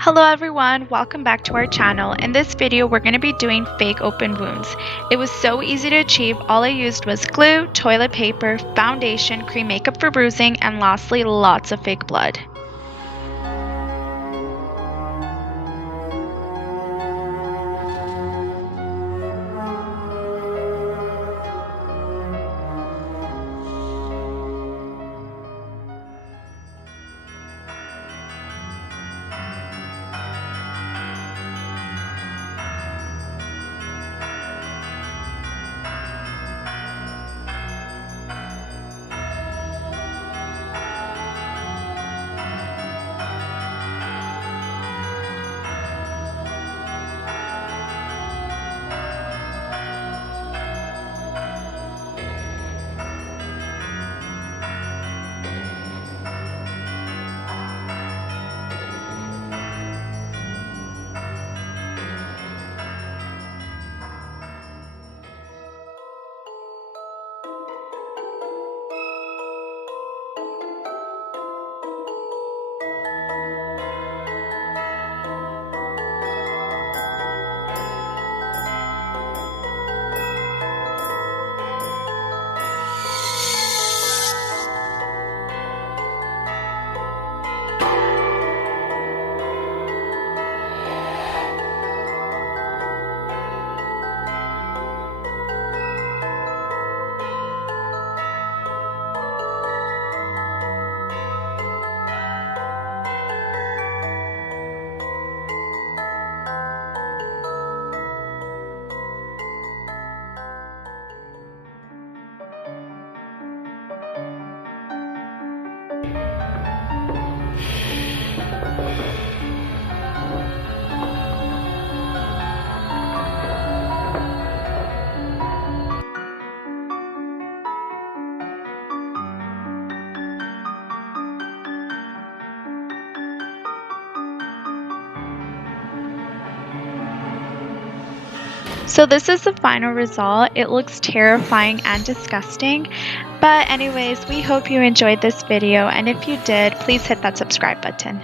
Hello everyone, welcome back to our channel. In this video we're going to be doing fake open wounds. It was so easy to achieve. All I used was glue, toilet paper, foundation, cream makeup for bruising, and lastly lots of fake blood. So this is the final result. It looks terrifying and disgusting. But anyways, we hope you enjoyed this video, and if you did, please hit that subscribe button.